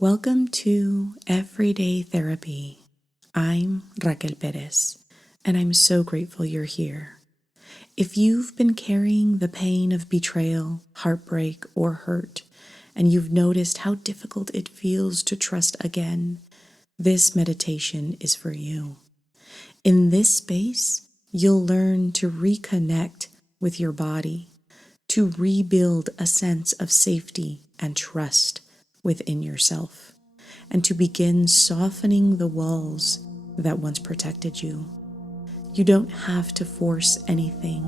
Welcome to Everyday Therapy. I'm Raquel Perez, and I'm so grateful you're here. If you've been carrying the pain of betrayal, heartbreak, or hurt, and you've noticed how difficult it feels to trust again, this meditation is for you. In this space, you'll learn to reconnect with your body, to rebuild a sense of safety and trust within yourself, and to begin softening the walls that once protected you. You don't have to force anything.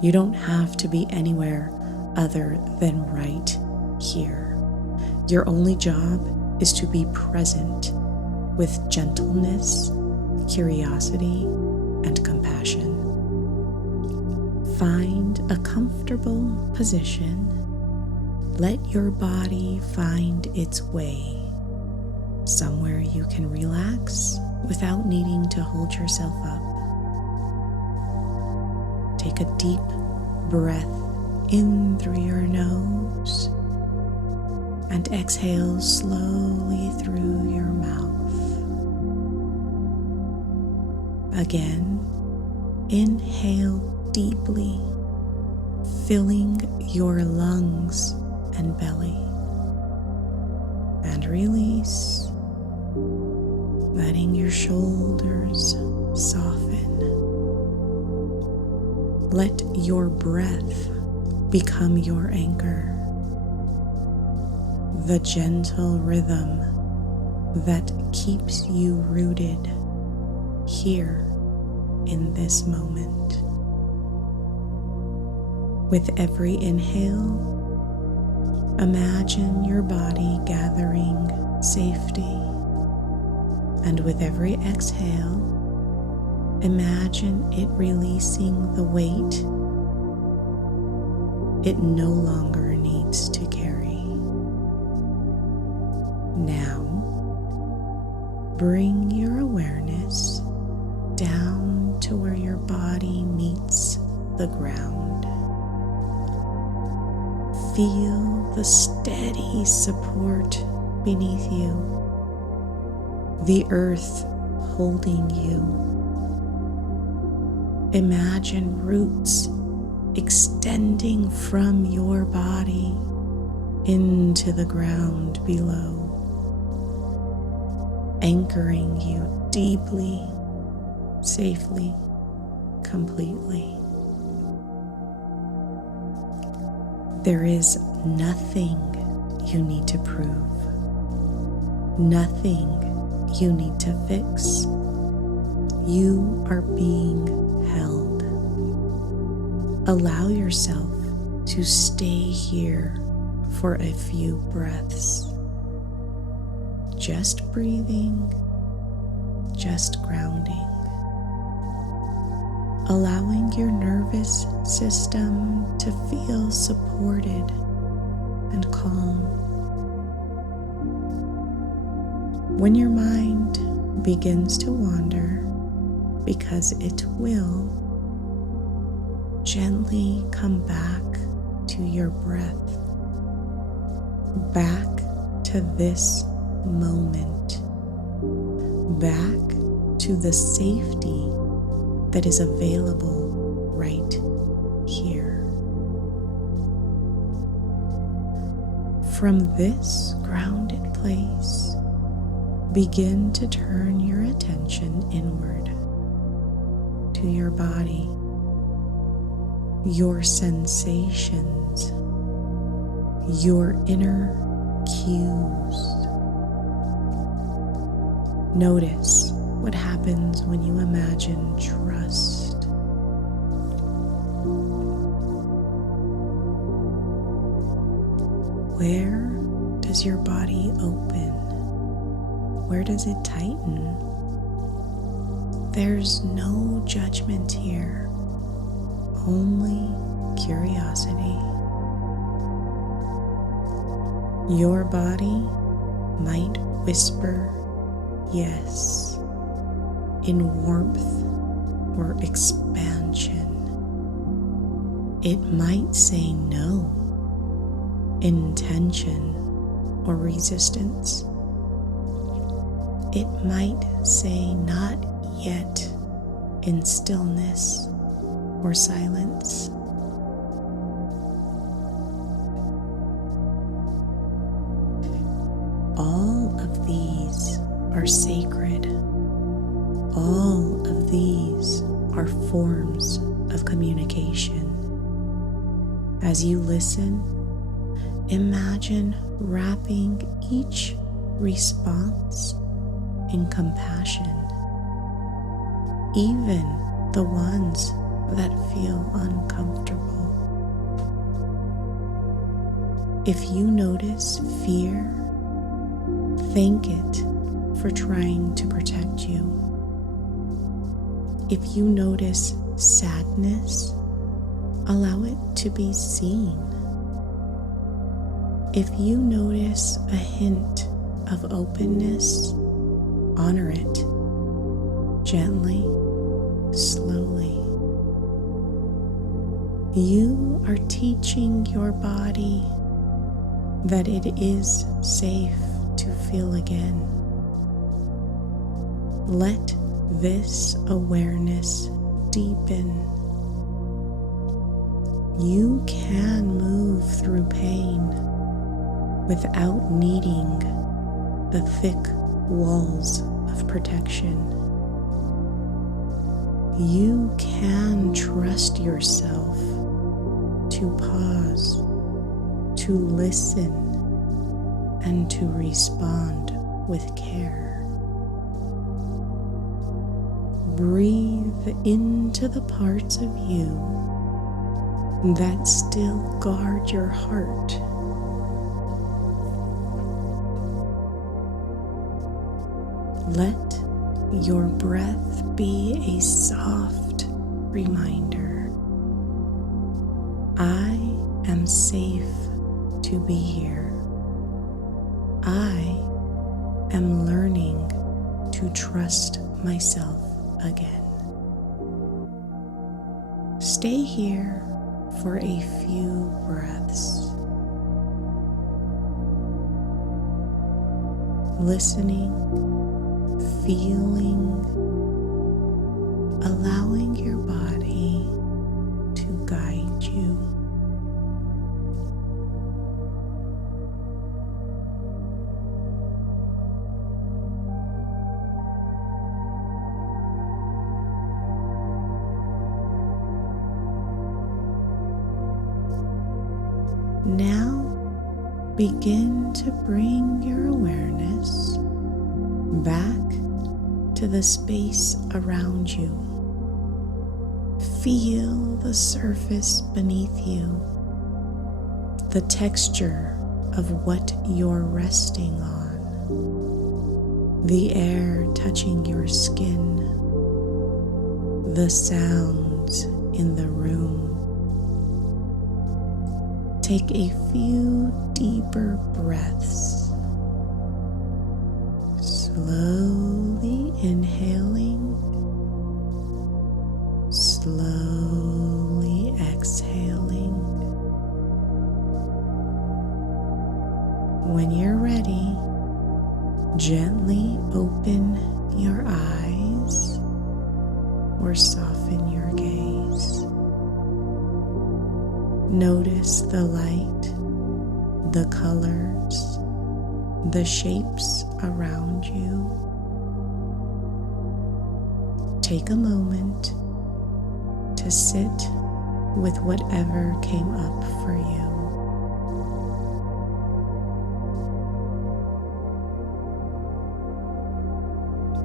You don't have to be anywhere other than right here. Your only job is to be present with gentleness, curiosity, and compassion. Find a comfortable position. Let your body find its way, somewhere you can relax without needing to hold yourself up. Take a deep breath in through your nose and exhale slowly through your mouth. Again, inhale deeply, filling your lungs and belly, and release, letting your shoulders soften. Let your breath become your anchor, the gentle rhythm that keeps you rooted here in this moment. With every inhale, imagine your body gathering safety, and with every exhale, imagine it releasing the weight it no longer needs to carry. Now, bring your awareness down to where your body meets the ground. Feel the steady support beneath you, the earth holding you. Imagine roots extending from your body into the ground below, anchoring you deeply, safely, completely. There is nothing you need to prove, nothing you need to fix. You are being held. Allow yourself to stay here for a few breaths. Just breathing, just grounding. Allowing your nervous system to feel supported and calm. When your mind begins to wander, because it will, gently come back to your breath, back to this moment, back to the safety that is available right here. From this grounded place, begin to turn your attention inward to your body, your sensations, your inner cues. Notice what happens when you imagine trust. Where does your body open? Where does it tighten? There's no judgment here, only curiosity. Your body might whisper yes in warmth or expansion. It might say no in tension or resistance. It might say not yet in stillness or silence. All of these are sacred. All of these are forms of communication. As you listen, imagine wrapping each response in compassion, even the ones that feel uncomfortable. If you notice fear, thank it for trying to protect you. If you notice sadness, allow it to be seen. If you notice a hint of openness, honor it gently, slowly. You are teaching your body that it is safe to feel again. Let this awareness deepen. You can move through pain without needing the thick walls of protection. You can trust yourself to pause, to listen, and to respond with care. Breathe into the parts of you that still guard your heart. Let your breath be a soft reminder. I am safe to be here. I am learning to trust myself again. Stay here for a few breaths, listening, feeling, allowing your body to guide you. Now begin to bring your awareness back to the space around you. Feel the surface beneath you, the texture of what you're resting on, the air touching your skin, the sounds in the room. Take a few deeper breaths, slowly inhaling, slowly exhaling. When you're ready, gently open your eyes or soften your gaze. Notice the light, the colors, the shapes around you. Take a moment to sit with whatever came up for you.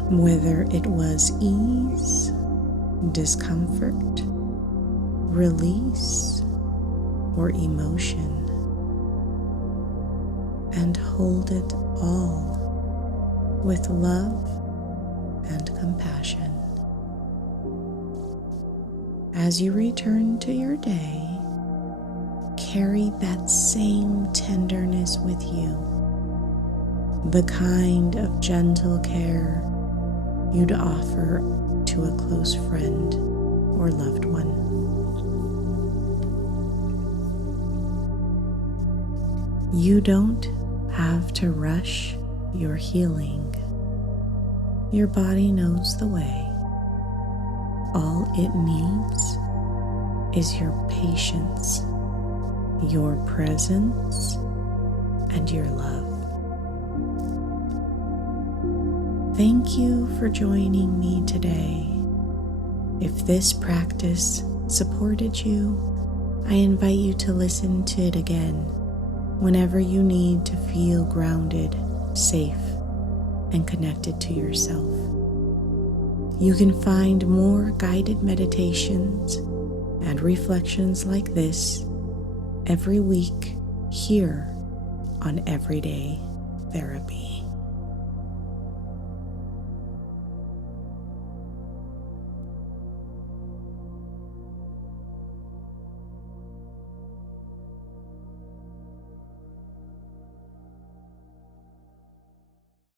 Whether it was ease, discomfort, release, or emotion, and hold it all with love and compassion. As you return to your day, carry that same tenderness with you, the kind of gentle care you'd offer to a close friend or loved one. You don't have to rush your healing. Your body knows the way. All it needs is your patience, your presence, and your love. Thank you for joining me today. If this practice supported you, I invite you to listen to it again whenever you need to feel grounded, safe, and connected to yourself. You can find more guided meditations and reflections like this every week here on Everyday Therapy.